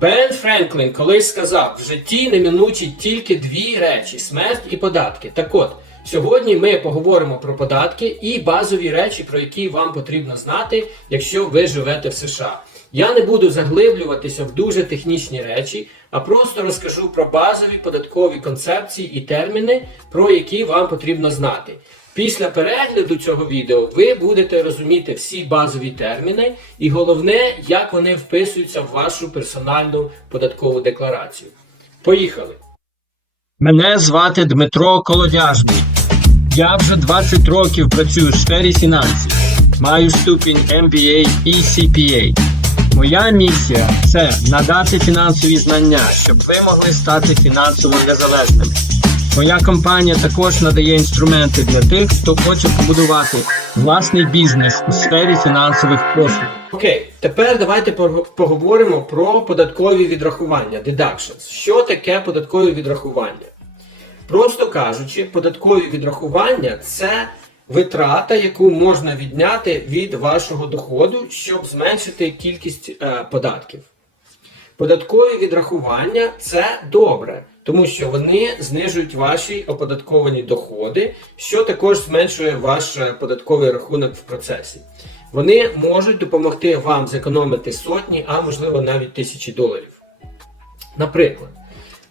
Бен Френклін колись сказав: в житті неминучі тільки дві речі смерть і податки. Так от, сьогодні ми поговоримо про податки і базові речі, про які вам потрібно знати, якщо ви живете в США. Я не буду заглиблюватися в дуже технічні речі, а просто розкажу про базові податкові концепції і терміни, про які вам потрібно знати. Після перегляду цього відео ви будете розуміти всі базові терміни і головне, як вони вписуються в вашу персональну податкову декларацію. Поїхали! Мене звати Дмитро Колодяжний. Я вже 20 років працюю в сфері фінансів. Маю ступінь MBA і CPA. Моя місія це надати фінансові знання, щоб ви могли стати фінансово незалежними. Моя компанія також надає інструменти для тих, хто хоче побудувати власний бізнес у сфері фінансових послуг. Окей, тепер давайте поговоримо про податкові відрахування deductions. Що таке податкові відрахування? Просто кажучи, податкові відрахування це витрата, яку можна відняти від вашого доходу, щоб зменшити кількість е, податків. Податкові відрахування це добре, тому що вони знижують ваші оподатковані доходи, що також зменшує ваш е, податковий рахунок в процесі. Вони можуть допомогти вам зекономити сотні, а можливо навіть тисячі доларів. Наприклад,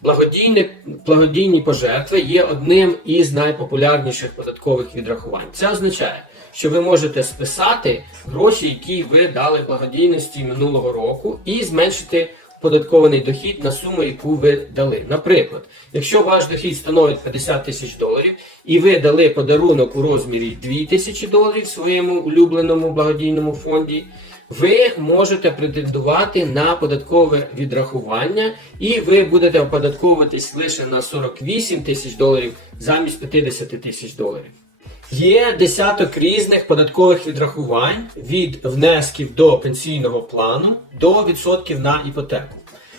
благодійні, благодійні пожертви є одним із найпопулярніших податкових відрахувань. Це означає, що ви можете списати гроші, які ви дали благодійності минулого року, і зменшити податкований дохід на суму, яку ви дали. Наприклад, якщо ваш дохід становить 50 тисяч доларів, і ви дали подарунок у розмірі 2 тисячі доларів своєму улюбленому благодійному фонді. Ви можете претендувати на податкове відрахування, і ви будете оподатковуватись лише на 48 тисяч доларів замість 50 тисяч доларів. Є десяток різних податкових відрахувань від внесків до пенсійного плану до відсотків на іпотеку.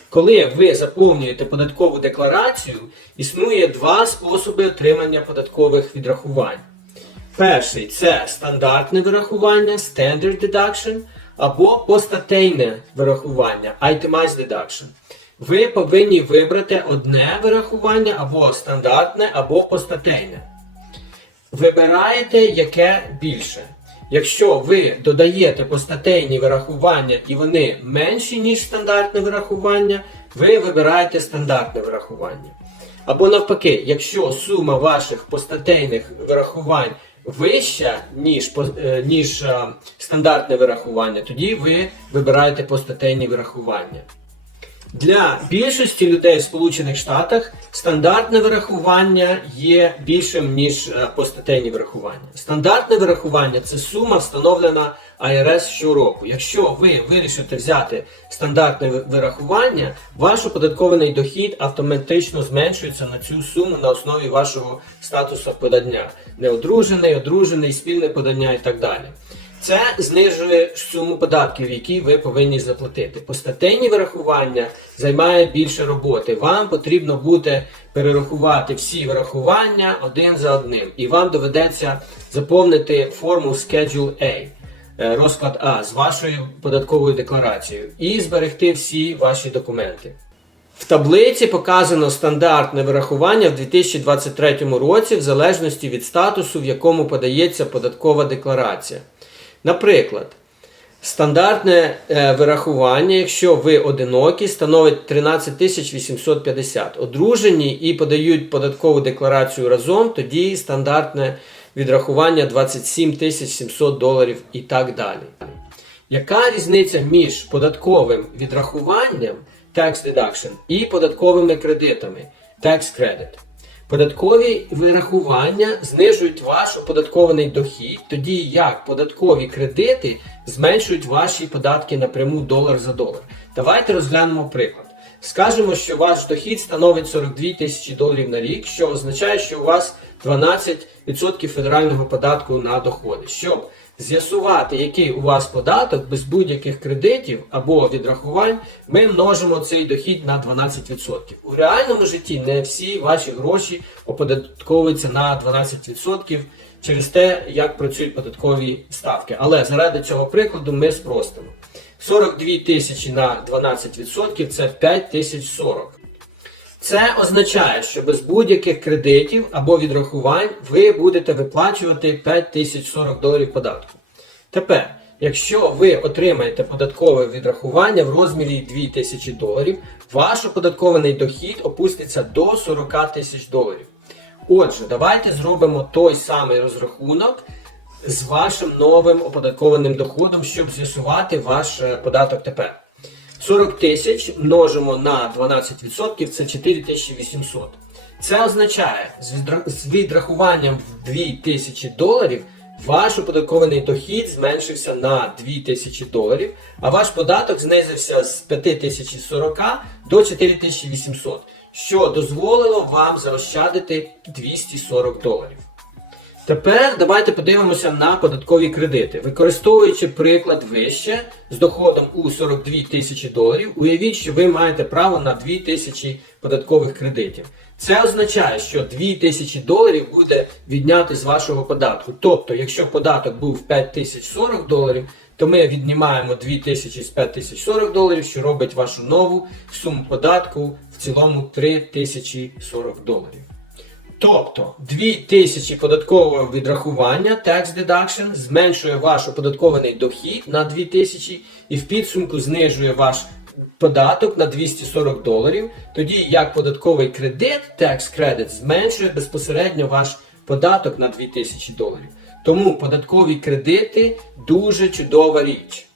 Коли ви заповнюєте податкову декларацію, існує два способи отримання податкових відрахувань. Перший це стандартне вирахування Standard Deduction або постатейне вирахування Itemized Deduction. Ви повинні вибрати одне вирахування або стандартне, або постатейне. Вибираєте яке більше. Якщо ви додаєте постатейні вирахування і вони менші, ніж стандартне вирахування, ви вибираєте стандартне вирахування. Або навпаки, якщо сума ваших постатейних вирахувань вища, ніж, е, ніж е, стандартне вирахування, тоді ви вибираєте постатейні вирахування. Для більшості людей в Сполучених Штатах стандартне вирахування є більшим, ніж е, постатейні вирахування. Стандартне вирахування це сума, встановлена IRS щороку. Якщо ви вирішите взяти стандартне вирахування, ваш оподаткований дохід автоматично зменшується на цю суму на основі вашого статусу подання. Неодружений, одружений, спільне подання і так далі. Це знижує суму податків, які ви повинні заплатити. Постатейні вирахування займає більше роботи. Вам потрібно буде перерахувати всі вирахування один за одним, і вам доведеться заповнити форму Schedule A, е, розклад А з вашою податковою декларацією і зберегти всі ваші документи. В таблиці показано стандартне вирахування в 2023 році в залежності від статусу, в якому подається податкова декларація. Наприклад, стандартне е, вирахування, якщо ви одинокі, становить 13 850. Одружені і подають податкову декларацію разом, тоді стандартне відрахування 27 700 доларів і так далі. Яка різниця між податковим відрахуванням tax deduction і податковими кредитами tax credit? Податкові вирахування знижують ваш оподаткований дохід, тоді як податкові кредити зменшують ваші податки напряму долар за долар. Давайте розглянемо приклад. Скажемо, що ваш дохід становить 42 тисячі доларів на рік, що означає, що у вас 12% федерального податку на доходи. Щоб з'ясувати, який у вас податок без будь-яких кредитів або відрахувань, ми множимо цей дохід на 12%. У реальному житті не всі ваші гроші оподатковуються на 12% через те, як працюють податкові ставки. Але заради цього прикладу ми спростимо. 42 тисячі на 12% це 5040. Це означає, що без будь-яких кредитів або відрахувань ви будете виплачувати 5040 доларів податку. Тепер, якщо ви отримаєте податкове відрахування в розмірі 2000 доларів, ваш оподаткований дохід опуститься до 40 тисяч доларів. Отже, давайте зробимо той самий розрахунок з вашим новим оподаткованим доходом, щоб з'ясувати ваш е, податок тепер. 40 тисяч множимо на 12% це 4800. Це означає, з відрахуванням в 2000 доларів ваш оподаткований дохід зменшився на 2000 доларів, а ваш податок знизився з 5040 до 4800, що дозволило вам заощадити 240 доларів. Тепер давайте подивимося на податкові кредити. Використовуючи приклад вище з доходом у 42 тисячі доларів, уявіть, що ви маєте право на 2 тисячі податкових кредитів. Це означає, що 2 тисячі доларів буде відняти з вашого податку. Тобто, якщо податок був 5040 доларів, то ми віднімаємо 2 тисячі з 5040 доларів, що робить вашу нову суму податку в цілому 3040 доларів. Тобто 2000 податкового відрахування tax deduction зменшує ваш оподаткований дохід на 2000 і в підсумку знижує ваш податок на 240 доларів, тоді як податковий кредит tax credit зменшує безпосередньо ваш податок на 2000 доларів. Тому податкові кредити дуже чудова річ.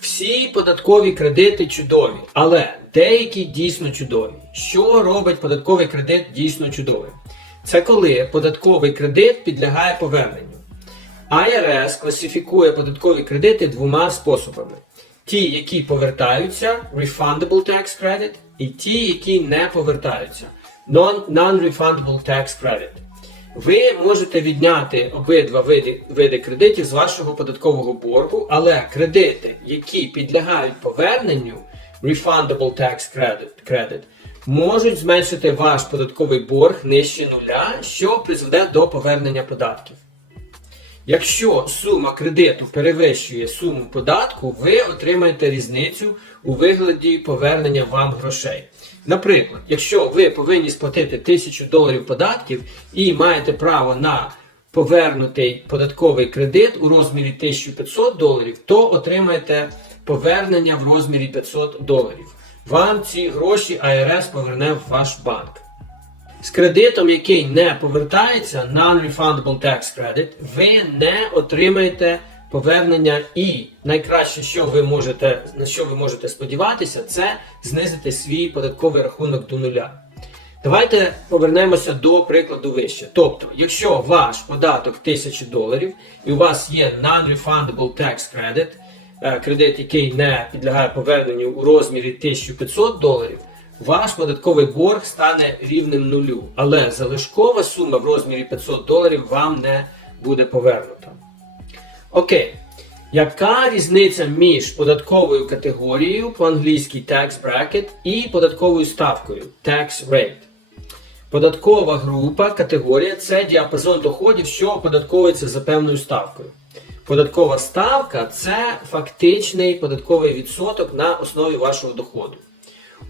Всі податкові кредити чудові, але деякі дійсно чудові. Що робить податковий кредит дійсно чудовим? Це коли податковий кредит підлягає поверненню. IRS класифікує податкові кредити двома способами: ті, які повертаються, refundable tax credit, і ті, які не повертаються, non- non-refundable tax credit. Ви можете відняти обидва види, види кредитів з вашого податкового боргу, але кредити, які підлягають поверненню, refundable tax credit, credit можуть зменшити ваш податковий борг нижче нуля, що призведе до повернення податків. Якщо сума кредиту перевищує суму податку, ви отримаєте різницю у вигляді повернення вам грошей. Наприклад, якщо ви повинні сплатити 1000 доларів податків і маєте право на повернутий податковий кредит у розмірі 1500 доларів, то отримаєте повернення в розмірі 500 доларів. Вам ці гроші IRS поверне в ваш банк. З кредитом, який не повертається, non-refundable tax credit, ви не отримаєте повернення і найкраще, що ви можете, на що ви можете сподіватися, це знизити свій податковий рахунок до нуля. Давайте повернемося до прикладу вище. Тобто, якщо ваш податок 1000 доларів і у вас є non-refundable tax credit, кредит, який не підлягає поверненню у розмірі 1500 доларів, ваш податковий борг стане рівним нулю, але залишкова сума в розмірі 500 доларів вам не буде повернута. Окей. Яка різниця між податковою категорією по-англійськи tax bracket і податковою ставкою tax rate? Податкова група, категорія це діапазон доходів, що оподатковується за певною ставкою. Податкова ставка це фактичний податковий відсоток на основі вашого доходу.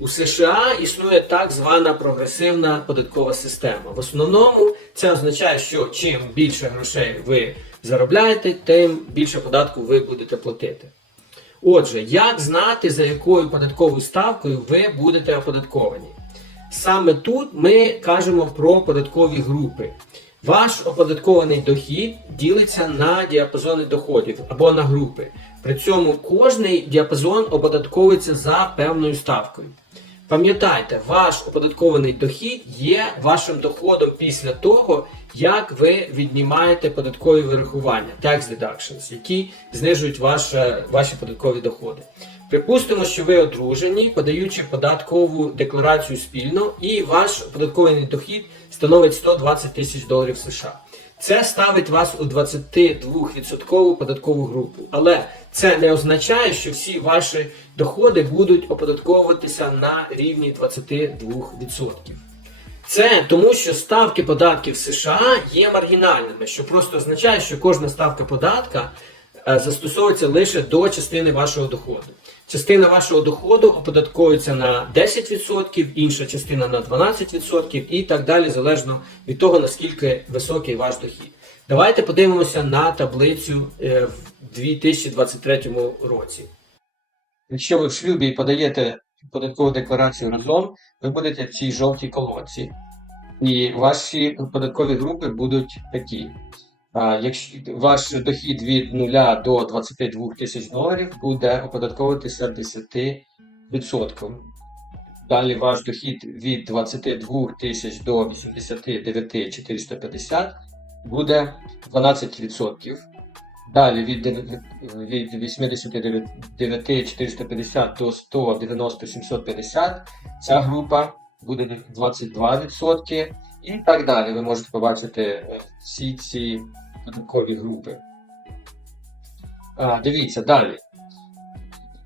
У США існує так звана прогресивна податкова система. В основному це означає, що чим більше грошей ви заробляєте, тим більше податку ви будете платити. Отже, як знати, за якою податковою ставкою ви будете оподатковані? Саме тут ми кажемо про податкові групи. Ваш оподаткований дохід ділиться на діапазони доходів або на групи. При цьому кожний діапазон оподатковується за певною ставкою. Пам'ятайте, ваш оподаткований дохід є вашим доходом після того, як ви віднімаєте податкові вирахування, tax deductions, які знижують ваше, ваші податкові доходи. Припустимо, що ви одружені, подаючи податкову декларацію спільно, і ваш податковий дохід становить 120 тисяч доларів США. Це ставить вас у 22% податкову групу. Але це не означає, що всі ваші доходи будуть оподатковуватися на рівні 22%. Це тому, що ставки податків США є маргінальними, що просто означає, що кожна ставка податка е, застосовується лише до частини вашого доходу. Частина вашого доходу оподатковується на 10%, інша частина на 12% і так далі, залежно від того, наскільки високий ваш дохід. Давайте подивимося на таблицю е, в 2023 році. Якщо ви в шлюбі подаєте податкову декларацію разом, ви будете в цій жовтій колонці. І ваші податкові групи будуть такі. Якщо ваш дохід від 0 до 22 тисяч доларів буде оподатковуватися 10%. Далі ваш дохід від 22 тисяч до 89 450 буде 12%. Далі від, від 89 450 до 190 750 ця група буде 22%. І так далі. Ви можете побачити е, всі ці податкові групи. А, дивіться далі.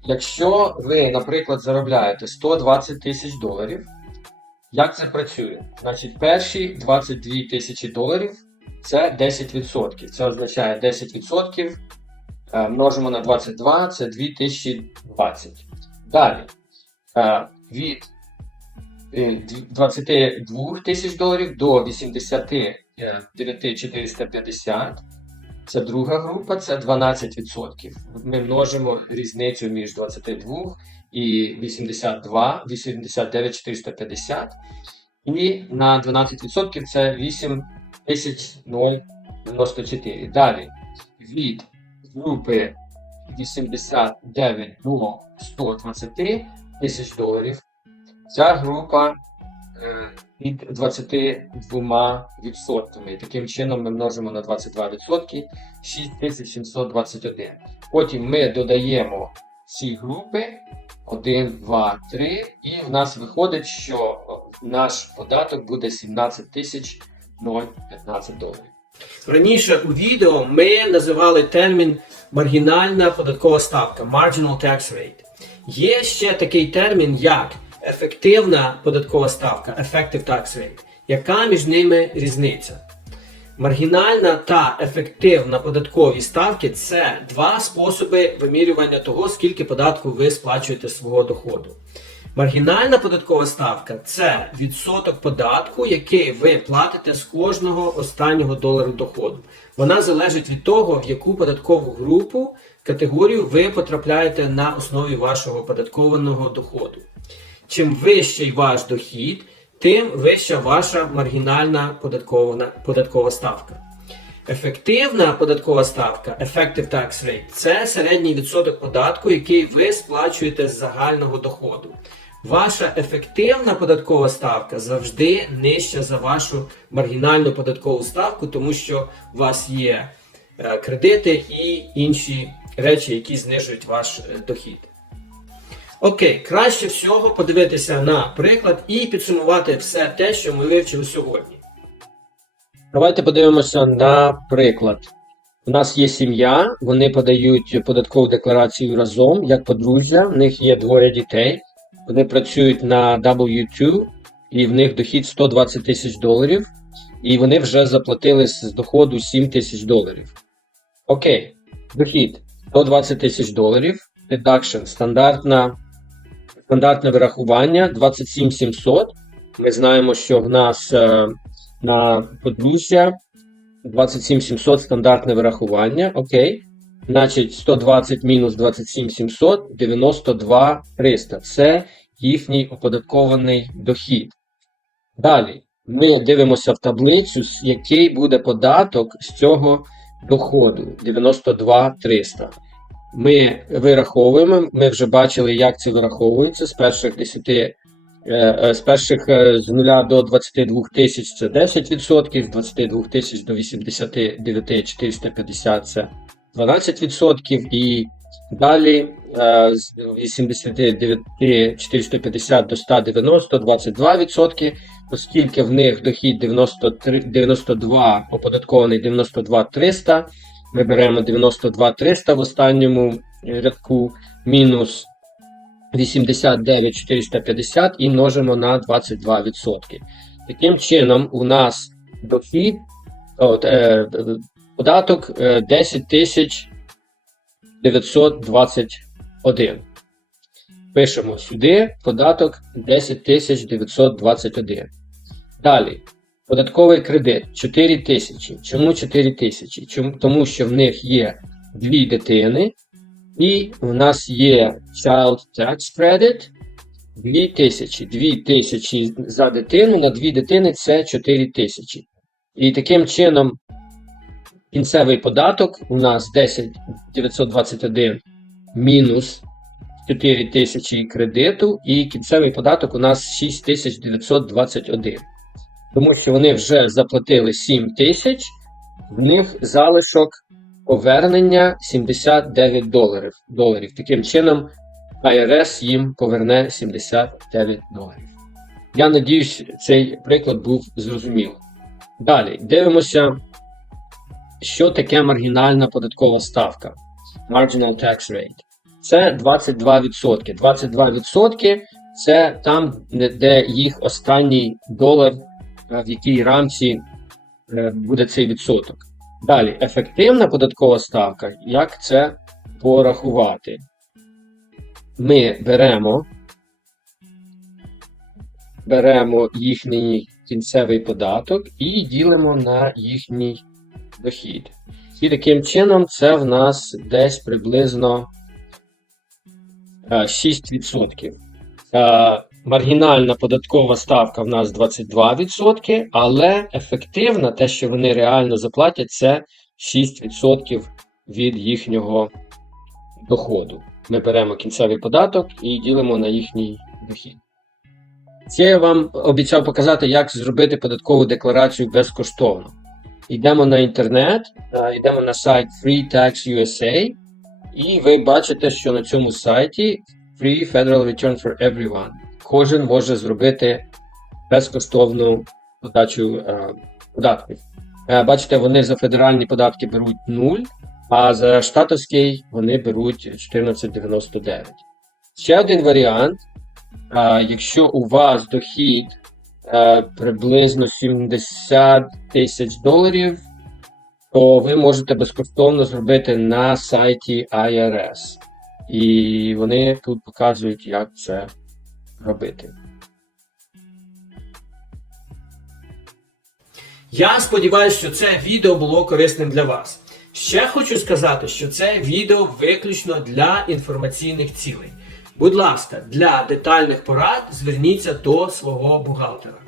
Якщо ви, наприклад, заробляєте 120 тисяч доларів, як це працює? Значить, перші 22 тисячі доларів це 10%. Це означає 10% е, множимо на 22, це 2020. Далі. е, Від 22 тисяч доларів до 89 450. Це друга група, це 12%. Ми множимо різницю між 22 і 82, 89 450. І на 12% це 8094. Далі від групи 89 до 120 тисяч доларів. Ця група е, від 22 відсотками. Таким чином ми множимо на 22 відсотки 6721. Потім ми додаємо ці групи 1, 2, 3, і в нас виходить, що наш податок буде 17 тисяч 015 доларів. Раніше у відео ми називали термін маргінальна податкова ставка marginal tax rate. Є ще такий термін, як ефективна податкова ставка effective tax rate. Яка між ними різниця? Маргінальна та ефективна податкові ставки це два способи вимірювання того, скільки податку ви сплачуєте свого доходу. Маргінальна податкова ставка це відсоток податку, який ви платите з кожного останнього долару доходу. Вона залежить від того, в яку податкову групу, категорію ви потрапляєте на основі вашого податкованого доходу. Чим вищий ваш дохід, тим вища ваша маргінальна податкована, податкова ставка. Ефективна податкова ставка, effective tax rate, це середній відсоток податку, який ви сплачуєте з загального доходу. Ваша ефективна податкова ставка завжди нижча за вашу маргінальну податкову ставку, тому що у вас є е, кредити і інші речі, які знижують ваш е, дохід. Окей, краще всього подивитися на приклад і підсумувати все те, що ми вивчили сьогодні. Давайте подивимося на приклад. У нас є сім'я, вони подають податкову декларацію разом, як подружжя, в них є двоє дітей, вони працюють на W2, і в них дохід 120 тисяч доларів, і вони вже заплатили з доходу 7 тисяч доларів. Окей, дохід 120 тисяч доларів, deduction, стандартна стандартне вирахування 27700. Ми знаємо, що в нас е, на подружжя 27700 стандартне вирахування. Окей. Значить, 120 мінус 27700 92 300. Це їхній оподаткований дохід. Далі ми дивимося в таблицю, який буде податок з цього доходу 92 300. Ми вираховуємо, ми вже бачили, як це вираховується. З перших 10, е, е, з перших е, з 0 до 22 тисяч це 10%, з 22 тисяч до 89 450 це 12%, і далі з 89 450 до 190 22%, оскільки в них дохід 93, 92 оподаткований 92 300, ми беремо 92 300 в останньому рядку мінус 89 450 і множимо на 22%. Таким чином, у нас дохід, от, е, податок е, 10 921. Пишемо сюди податок 10921. Далі. Податковий кредит 4 тисячі. Чому 4 тисячі? Тому що в них є дві дитини, і в нас є Child Tax Credit 2 тисячі. 2 тисячі за дитину на дві дитини це 4 тисячі. І таким чином кінцевий податок у нас 10921 мінус 4 тисячі кредиту, і кінцевий податок у нас 6921. Тому що вони вже заплатили 7 тисяч, в них залишок повернення 79 доларів. доларів. Таким чином, IRS їм поверне 79 доларів. Я надіюсь, цей приклад був зрозумілий. Далі дивимося, що таке маргінальна податкова ставка. Marginal Tax Rate. Це 22%. 22% це там, де- їх останній долар, в якій рамці е, буде цей відсоток. Далі, ефективна податкова ставка. Як це порахувати? Ми беремо, беремо їхній кінцевий податок і ділимо на їхній дохід. І таким чином це в нас десь приблизно е, 6%. Маргінальна податкова ставка в нас 22%, але ефективна, те, що вони реально заплатять, це 6% від їхнього доходу. Ми беремо кінцевий податок і ділимо на їхній дохід. Це я вам обіцяв показати, як зробити податкову декларацію безкоштовно. Йдемо на інтернет, е, йдемо на сайт Free Tax USA, і ви бачите, що на цьому сайті Free Federal Return for Everyone. Кожен може зробити безкоштовну подачу е, податків. Е, бачите, вони за федеральні податки беруть 0, а за штатовський вони беруть 14,99. Ще один варіант. Е, якщо у вас дохід приблизно 70 тисяч доларів, то ви можете безкоштовно зробити на сайті IRS. І вони тут показують, як це робити. Я сподіваюся, що це відео було корисним для вас. Ще хочу сказати, що це відео виключно для інформаційних цілей. Будь ласка, для детальних порад зверніться до свого бухгалтера.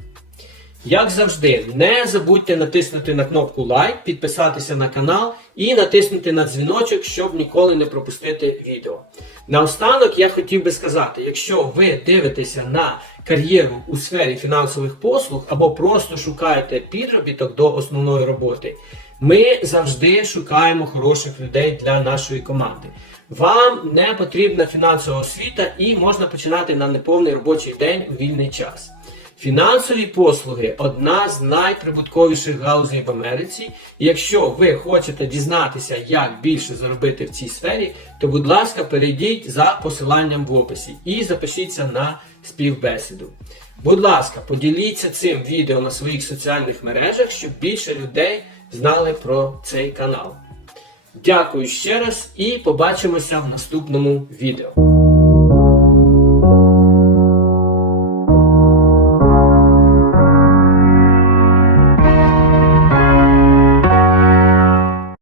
Як завжди, не забудьте натиснути на кнопку лайк, підписатися на канал і натиснути на дзвіночок, щоб ніколи не пропустити відео. Наостанок я хотів би сказати, якщо ви дивитеся на кар'єру у сфері фінансових послуг або просто шукаєте підробіток до основної роботи, ми завжди шукаємо хороших людей для нашої команди. Вам не потрібна фінансова освіта і можна починати на неповний робочий день у вільний час. Фінансові послуги одна з найприбутковіших галузей в Америці. І якщо ви хочете дізнатися, як більше заробити в цій сфері, то будь ласка, перейдіть за посиланням в описі і запишіться на співбесіду. Будь ласка, поділіться цим відео на своїх соціальних мережах, щоб більше людей знали про цей канал. Дякую ще раз і побачимося в наступному відео.